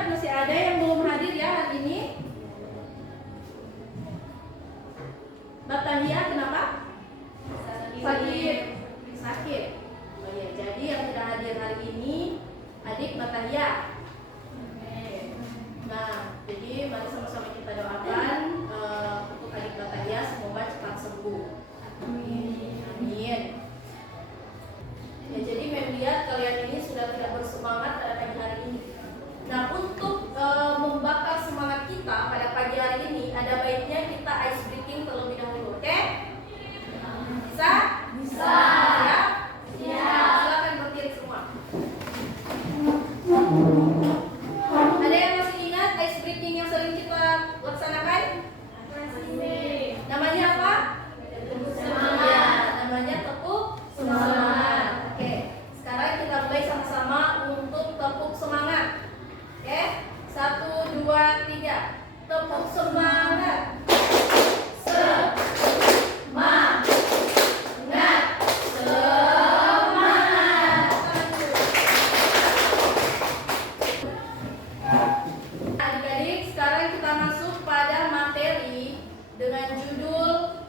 lihat masih ada yang belum hadir ya hari ini. Batahia kenapa? Sakit. Oh ya, jadi yang tidak hadir hari ini adik Batahia. Nah, jadi mari sama-sama kita doakan untuk adik Batahia semoga cepat sembuh. Amin. Ya, jadi melihat kalian ini sudah tidak bersemangat pada pagi hari ini. Nah, untuk membakar semangat kita pada pagi hari ini, ada baiknya kita ice breaking terlebih dahulu, oke? Bisa? Bisa. Ya? Silakan berdiri semua. Ada yang masih ingat ice breaking yang sering kita laksanakan? Namanya apa? Semangat. Namanya tepuk semangat. Oke. Sekarang kita mulai sama-sama untuk tepuk semangat. Oke? 1, 2, 3. Tepuk semangat. Adik-adik, sekarang kita masuk pada materi dengan judul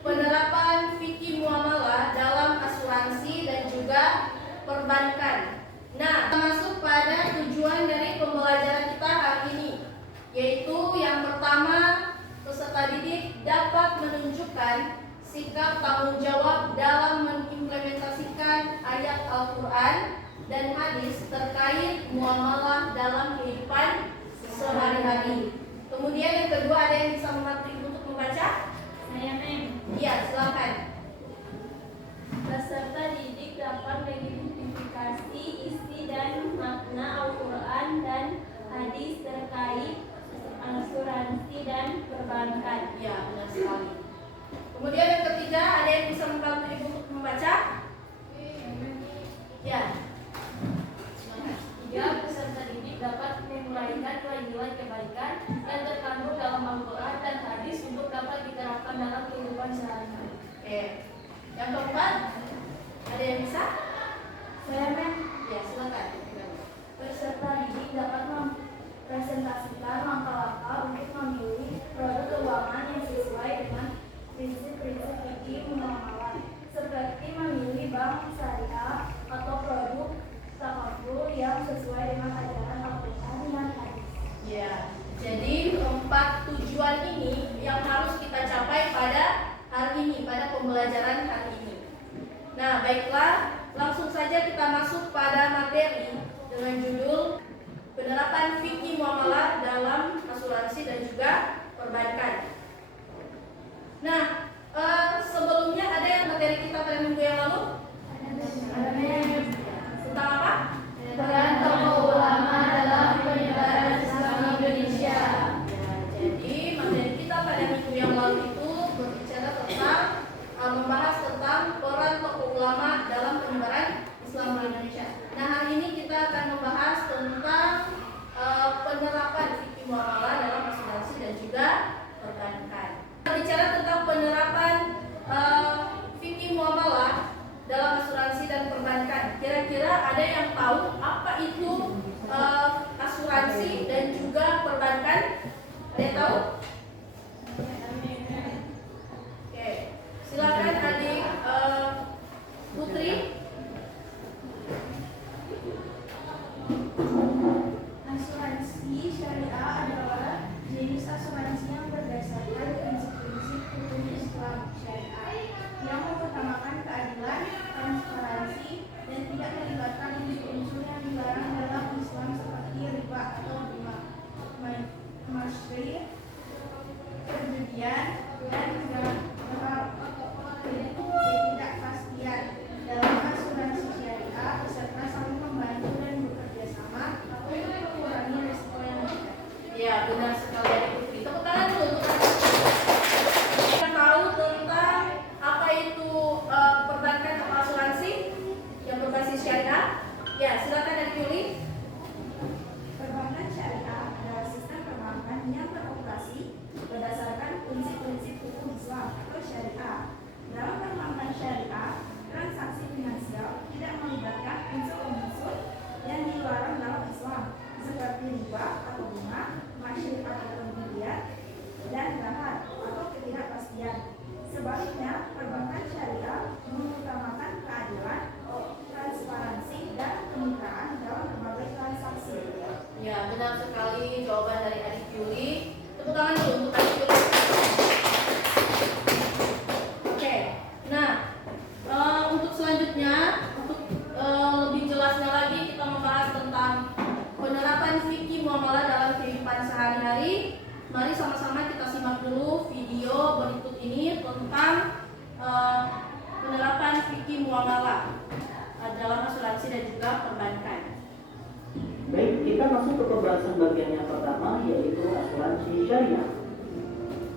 penerapan fikih muamalah dalam asuransi dan juga perbankan. Nah, kita masuk pada tujuan dari pembelajaran kita hari ini, yaitu yang pertama, peserta didik dapat menunjukkan sikap tanggung jawab dalam mengimplementasikan ayat Al-Quran dan hadis terkait muamalah dalam kehidupan sehari-hari. Kemudian yang kedua, ada yang bisa membantu Ibu untuk membaca? Saya Mem. Iya, silakan. Peserta didik dapat mengidentifikasi isi dan makna Al-Quran dan hadis terkait asuransi dan perbankan. Iya, benar sekali. Kemudian yang ketiga, ada yang bisa membantu Ibu untuk membaca? Ya. Tiga, peserta didik dapat menguraikan nilai-nilai kebaikan yang terkandung dalam Al-Quran dan hadis untuk dapat diterapkan dalam kehidupan sehari-hari. Oke. Yang keempat, ada yang bisa? Saya Mem. Ya, silakan. Peserta didik dapat mempresentasikan langkah-langkah untuk memilih produk keuangan yang sesuai dengan prinsip-prinsip fikih muamalah, seperti memilih bank syariah atau produk takaful yang sesuai dengan ajaran Al-Quran dan hadis. Ya, jadi keempat tujuan ini yang harus kita capai pada hari ini, pada pembelajaran hari ini. Nah, baiklah, langsung saja kita masuk pada materi dengan judul penerapan fikih muamalah dalam asuransi dan juga perbankan. Nah, sebelumnya ada yang materi kita pada minggu yang lalu? Tentang apa? Peran tokoh ulama dalam penyebaran Islam Indonesia. Ya, jadi materi kita pada minggu yang lalu itu berbicara tentang membahas tentang peran tokoh ulama dalam penyebaran Islam di Indonesia. Nah, hari ini kita akan membahas tentang penerapan fikih muamalah dalam asuransi dan juga perbankan. Bicara tentang penerapan fikih muamalah dalam asuransi dan perbankan, kira-kira ada yang tahu apa itu asuransi dan juga perbankan? Ada yang tahu? Oke, silakan adik Putri. Asuransi syariah adalah jenis asuransi yang berdasarkan prinsip-prinsip hukum Islam syariah yang mengutamakan keadilan, transparansi, dan tidak melibatkan unsur-unsur yang dilarang dalam Islam seperti riba atau bunga, masyri, perjudian, dan tidak fikih muamalah dalam asuransi dan juga perbankan. Baik, kita masuk ke pembahasan bagian yang pertama, yaitu asuransi syariah.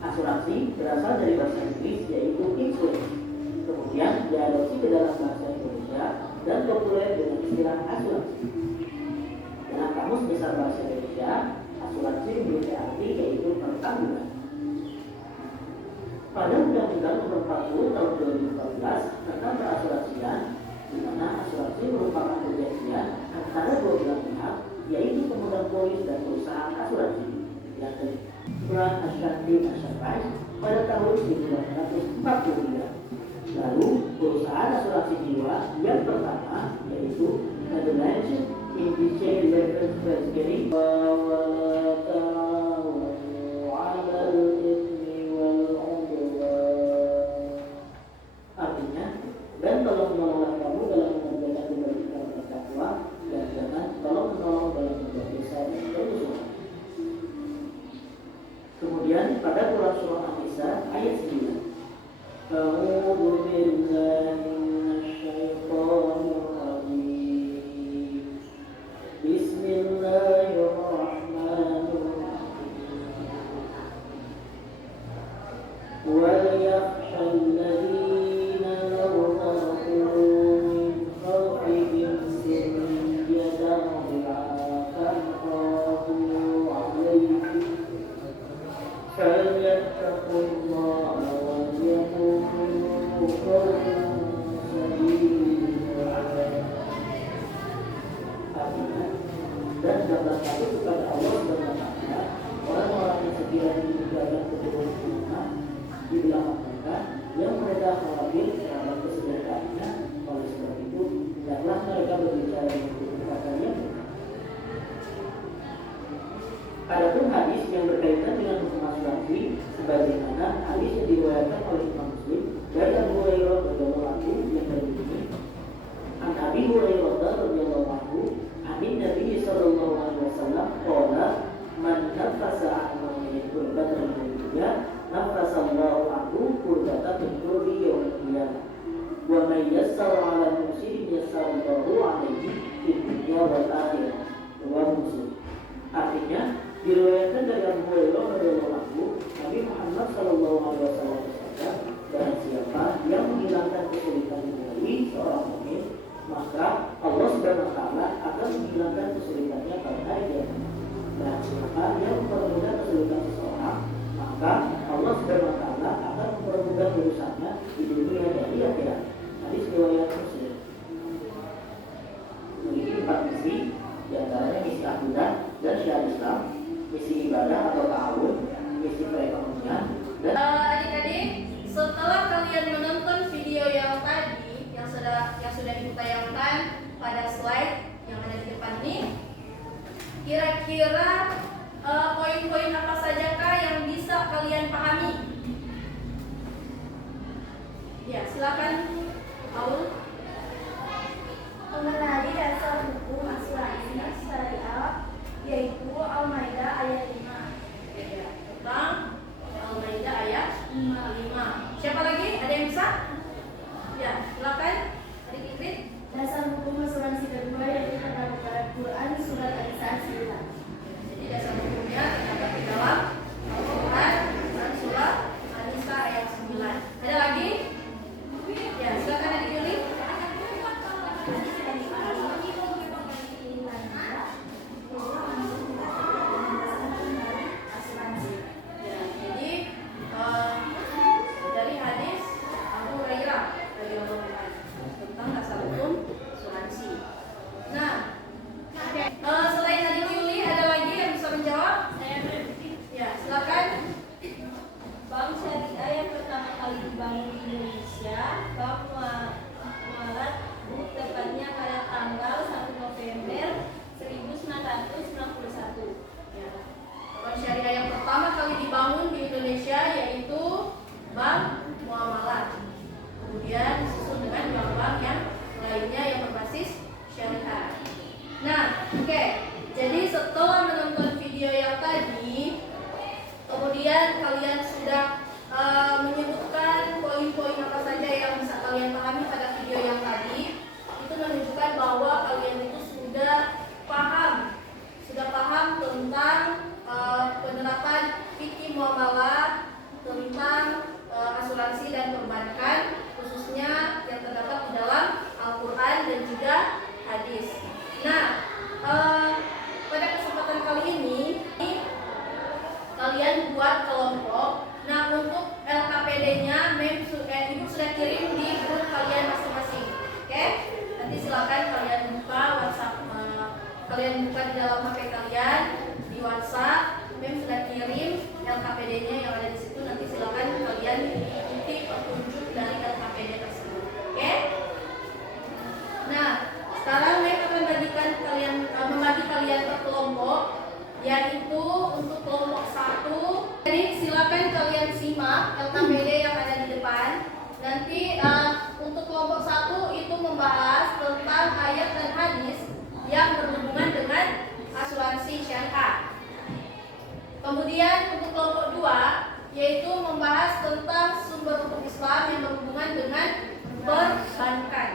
Asuransi berasal dari bahasa Inggris, yaitu insurance. Kemudian diadopsi ke dalam bahasa Indonesia dan populer dengan istilah asuransi. Dalam Kamus Besar Bahasa Indonesia, asuransi memiliki arti yaitu pertanggungan. Pada Undang-Undang Nomor 40 Tahun 2014 tentang perasuransian, di mana asuransi merupakan perjanjian antara dua belah pihak, yaitu pemegang polis dan perusahaan asuransi yang Brand Ashanti Enterprise pada tahun 1943. Lalu perusahaan asuransi jiwa yang pertama yaitu Netherlands Indische Levensverzekering artinya, dan tolong menolonglah kamu dalam mengerjakan kebajikan bertakwa dan jangan tolong menolong dalam membuat dosa dan permusuhan. Kemudian pada Quran surah An-Nisa ayat 9. A'udzu billahi minasyaitonir rajim. Bismillahirrahmanirrahim. Wal yakhshal ladzina law taraku min khalfihim dhurriyyatan dha'afan khafu 'alayhim فليتقوا الله وليقولوا قولا سديدا. Artinya, dan janganlah takut kepada Allah SWT, orang-orang yang sekiranya meninggalkan keturunan iman di belakang mereka, yang mereka khawatir terhadap keselamatannya. Oleh sebab itu, hendaklah mereka berbicara dengan perkataan yang benar. Adapun hadis yang berkaitan dengan hukum asuransi, sebagaimana hadis yang diriwayatkan oleh Imam Muslim dari Abu Hurairah radhiyallahu anhu yang berbunyi, An Abi Hurairah radhiyallahu anhu, An Nabi sallallahu alaihi wasallam qala, man nafasa an mu'minin kurbatan min dunya, nafasa Allahu anhu kurbatan min kurbi yaumil qiyamah. Wa may yassara 'ala musirin yassara Allahu 'alaihi fid dunya wal akhirah. Riwayat Muslim. Artinya, diriwayatkan dari Abu Hurairah radhiyallahu anhu, Nabi Muhammad sallallahu alaihi wasallam bersabda, barang siapa yang menghilangkan kesulitan dari seorang mukmin, maka Allah Subhanahu wa taala akan menghilangkan kesulitannya pada hari kiamat. Dan siapa yang mempermudah kesulitan seseorang, maka Allah Subhanahu wa taala akan mempermudah urusannya di dunia dan di akhirat. Hadis riwayat Muslim. Memiliki 4 misi, di antaranya misi akidah dan syiar Islam, misi ibadah atau ta'awun, misi perekonomian, dan adik-adik, setelah kalian menonton video yang tadi yang sudah ibu tayangkan pada slide yang ada di depan ini, kira-kira poin-poin apa sajakah yang bisa kalian pahami? Ya, silakan Paul. Mengenai dasar hukum asuransi syariah, yaitu Al-Maidah ayat 5. Ya, tentang Al-Maidah ayat 5. Siapa lagi? Ada yang bisa? Ya, silakan. Adik Ingrid. Dasar hukum asuransi kedua yaitu terdapat pada Quran surat An-Nisa 9. Jadi dasar hukumnya terdapat di dalam Al-Quran dan surah An-Nisa ayat 9. Ada lagi? Ya, silakan Adik Yuli. tentang ayat dan hadis yang berhubungan dengan asuransi syariah. Kemudian untuk kelompok 2 yaitu membahas tentang sumber hukum Islam yang berhubungan dengan perbankan.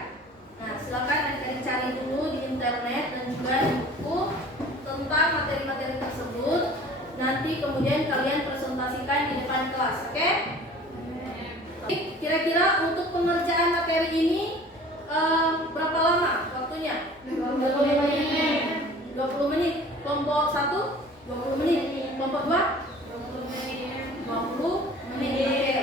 Nah, silakan adik-adik cari dulu di internet dan juga di buku tentang materi-materi tersebut. Nanti kemudian kalian presentasikan di depan kelas, oke? Kira-kira untuk pengerjaan materi ini berapa lama waktunya? 20 menit. 20 menit. Kelompok 1 20 menit. Kelompok 2 20 menit. Oke.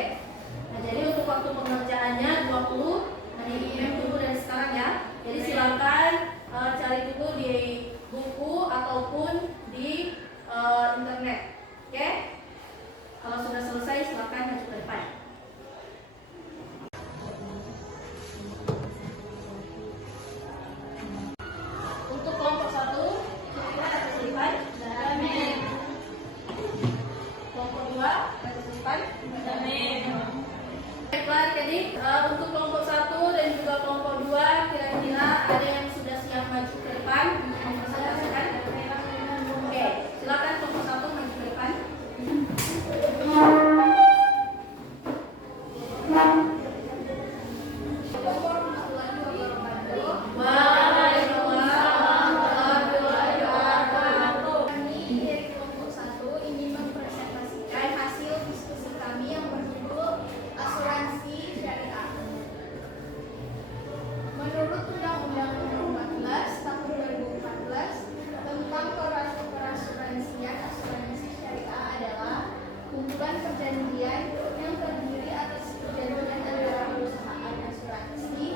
Nah, jadi untuk waktu pengerjaannya 20 menit. Tunggu dari sekarang ya. Jadi silakan cari dulu di buku ataupun di internet. Oke? Kalau sudah selesai silakan maju ke depan. Untuk kelompok 1 kira-kira ada kesulitan? Kelompok 2 ada kesulitan? Baiklah adik-adik, untuk kelompok 1 dan juga kelompok 2 kira-kira ada yang sudah siap maju ke depan untuk mempresentasikan? Oke, silakan kelompok 1 maju ke depan. Kami dari kelompok 1 ingin mempresentasikan hasil diskusi kami yang berjudul Asuransi Syariah. Menurut Undang-Undang Nomor 14 Tahun 2014 tentang perasuransian, asuransi syariah adalah kumpulan perjanjian yang terdiri atas perjanjian antara perusahaan asuransi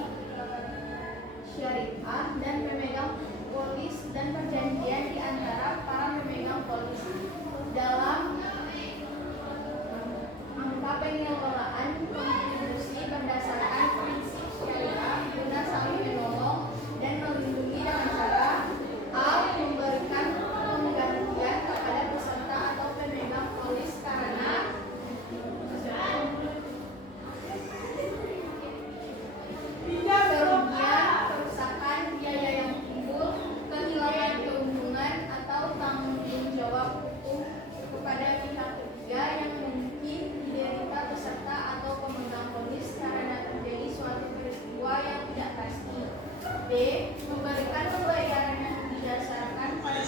syariah dan pemegang polis dan perjanjian di antara para pemegang polis dalam angka pengelolaan kontribusi berdasarkan prinsip syariah guna saling menolong dan melindungi dengan cara a. memberikan penggantian kepada peserta atau pemegang polis karena kerugian, kerusakan, biaya yang timbul, kehilangan keuntungan atau tanggung jawab hukum kepada pihak ketiga yang mungkin diderita peserta atau pemegang polis karena terjadi suatu peristiwa yang tidak pasti. B. Memberikan pembayaran yang didasarkan pada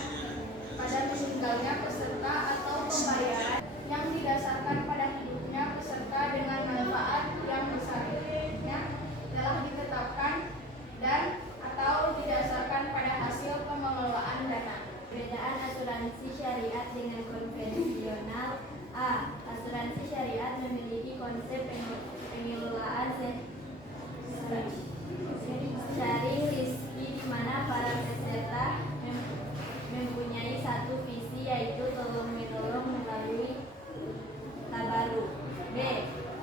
meninggalnya peserta atau pembayaran yang didasarkan pada hidupnya peserta dengan manfaat yang besarnya telah ditetapkan dan atau didasarkan pada hasil pengelolaan dana. Perbedaan asuransi syariat dengan konvensional. A. Asuransi syariat memiliki konsep pengelolaan sharing rizki di mana para peserta mempunyai satu visi yaitu tolong-menolong melalui tabaruk. B.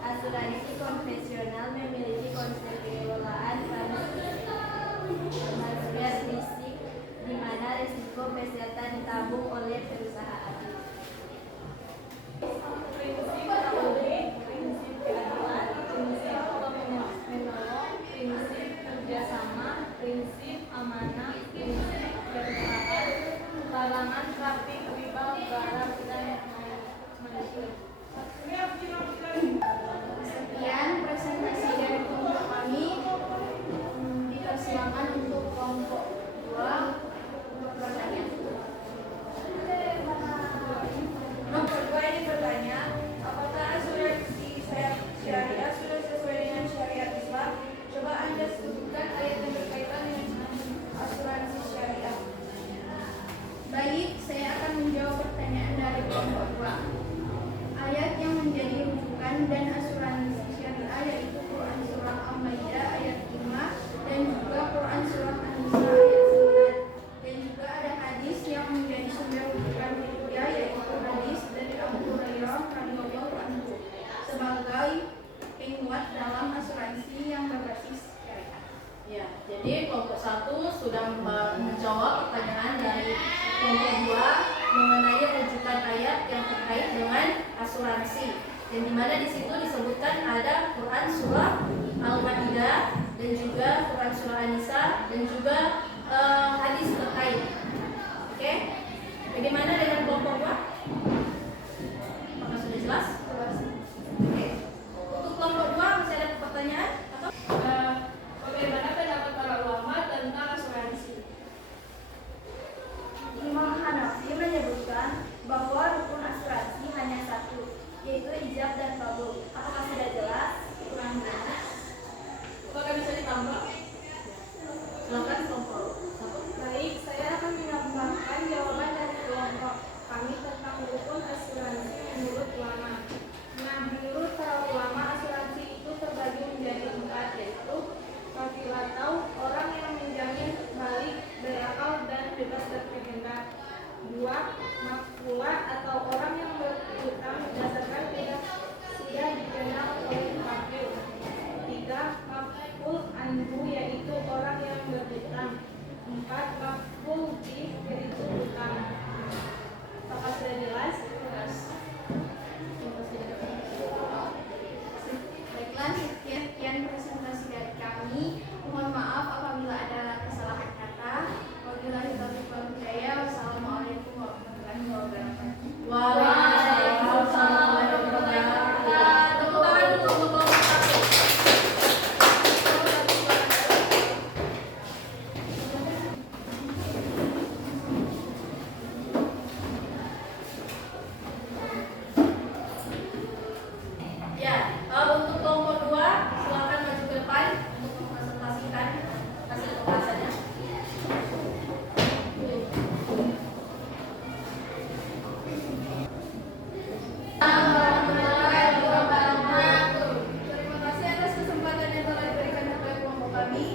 Asuransi konvensional memiliki konsep pengelolaan transfer risik di mana risiko peserta ditanggung oleh perusahaan. Prinsip keadilan, prinsip keadilan, prinsip tolong-menolong, prinsip kerjasama, prinsip amanah, prinsip perusahaan, larangan praktik riba, garam dan manipulasi. Sekian presentasi dari kelompok kami. Dipersilakan untuk kelompok 2 bertanya. Kelompok 2 ini bertanya, apakah asuransi syariah sudah sesuai dengan syariat Islam? Coba Anda sebutkan ayat yang berkaitan dengan asuransi syariah. Baik, saya akan menjawab pertanyaan dari kelompok 2. Ayat yang menjadi rujukan dan asuransi syariah yaitu Quran Surah Al-Maidah ayat 5 dan juga Quran Surah An-Nisa ayat 9. Dan juga ada hadis yang menjadi sumber rujukan ketiga yaitu hadis dari Abu Hurairah radhiyallahu anhu sebagai penguat dalam asuransi yang berbasis syariah. Ya, jadi kelompok 1 sudah menjawab pertanyaan dari kelompok 2 mengenai rujukan ayat yang terkait dengan asuransi. Dan di mana di situ disebutkan ada Quran Surah Al-Maidah dan juga Quran surah An-Nisa dan juga hadis terkait. Oke? Bagaimana dengan kelompok 2? Apakah sudah jelas? Oke. Untuk kelompok 2 masih ada pertanyaan? Atau? Bagaimana pendapat para ulama tentang asuransi? Imam Hanafi menyebutkan bahwa rukun asuransi hanya satu, yaitu ijab dan kabul. Apakah sudah jelas? Kurang jelas? Apakah bisa ditambah? Silakan kelompok 1. Baik, saya akan menambahkan jawaban dari kelompok kami tentang rukun asuransi menurut ulama. Nah, menurut para ulama, asuransi itu terbagi menjadi 4, yaitu kafilatau, orang yang menjamin balik, berakal, dan bebas berkehendak. 2, makfulah atau orang yang berutang berdasarkan tidak sudah dikenal oleh kafir. 3, makful anhu, yaitu orang yang berutang. 4, makful bih, yaitu utang. Apakah sudah jelas? Baiklah, sekian presentasi dari kami. Mohon maaf apabila ada kesalahan kata. Wabillahi taufiq wal hidayah. Wassalamualaikum warahmatullahi wabarakatuh. Waalaikumsalam warahmatullahi wabarakatuh. Tepuk tangan untuk kelompok 1. Ya, untuk kelompok 2 silakan maju ke depan untuk mempresentasikan hasil pembahasannya. Warahmatullahi wabarakatuh. Terima kasih atas kesempatan yang telah diberikan kepada kelompok kami.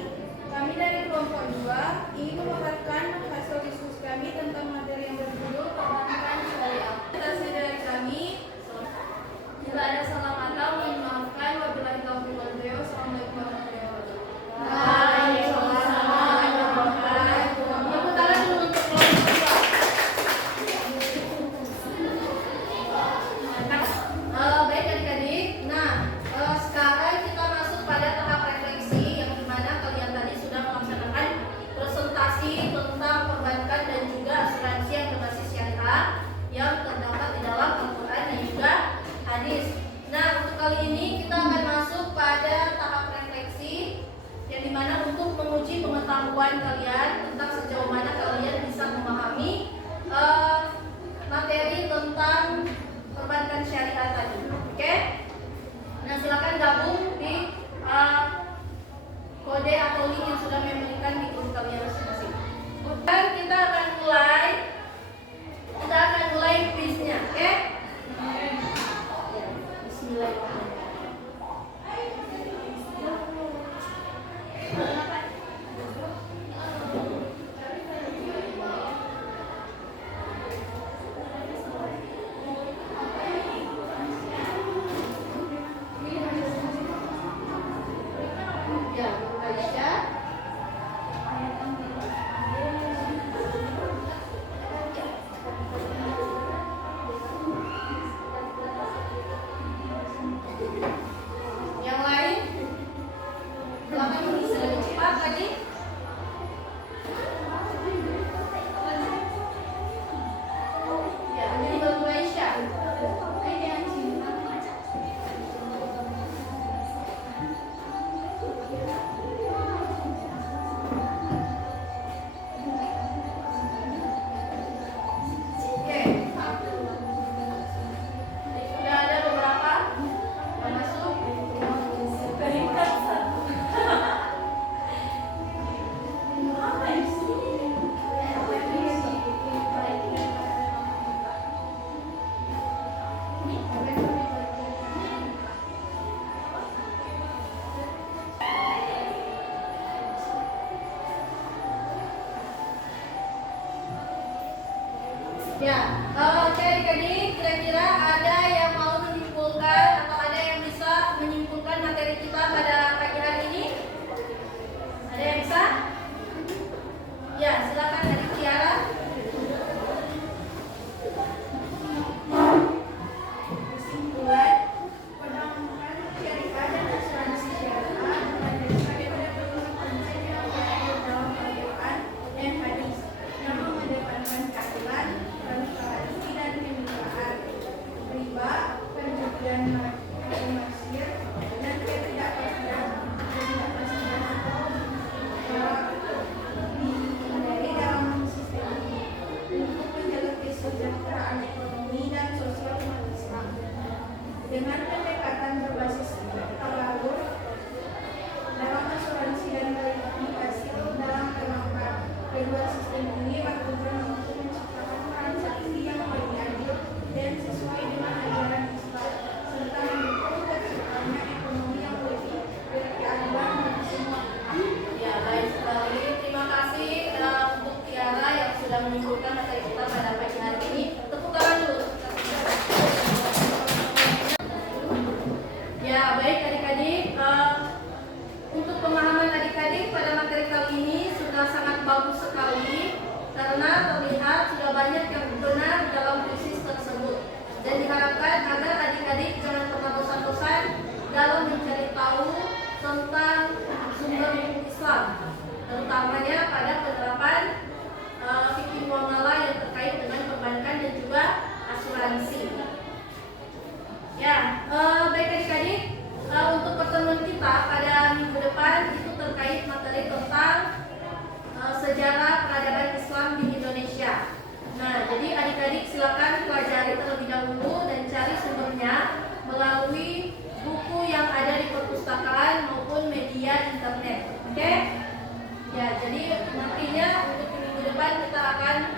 Kami dari kelompok 2 ingin memaparkan hasil diskusi kami tentang materi yang berjudul perbankan syariah. Presentasi dari kami. Jika ada salah kata, mohon maafkan. Wabillahi taufiq wal hidayah. Wassalamualaikum warahmatullahi wabarakatuh. Waalaikumsalam warahmatullahi wabarakatuh. Tepuk tangan dulu untuk kelompok 2. Baik adik-adik. Nah, sekarang kita masuk pada tahap refleksi yang dimana kalian tadi sudah melaksanakan presentasi tentang perbankan dan juga asuransi yang berbasis syariah yang terdapat di dalam Al-Quran dan juga hadis. Nah, untuk kali ini kita akan masuk pada tahap refleksi yang dimana untuk menguji pengetahuan kalian tentang sejauh mana kalian bisa memahami materi tentang perbankan syariah tadi. Oke? Nah, silakan gabung di kode atau link yang sudah memberikan di grup kalian masing-masing. Dan kita akan mulai quiznya, oke? Ya, Aisyah. Yang lain? Silakan bisa lebih cepat lagi. Ya, jadi Ibu Aisyah. Oke. Sudah ada beberapa yang masuk. Ya, oke adik-adik, kira-kira ada yang mau menyimpulkan atau ada yang bisa menyimpulkan materi kita pada pagi hari ini? Ada yang bisa? Ya, silakan Adik Tiara. Kesimpulan, perbankan syariah dan asuransi syariah adalah sebagai pada perlindungan Ya, jadi nantinya untuk minggu depan kita akan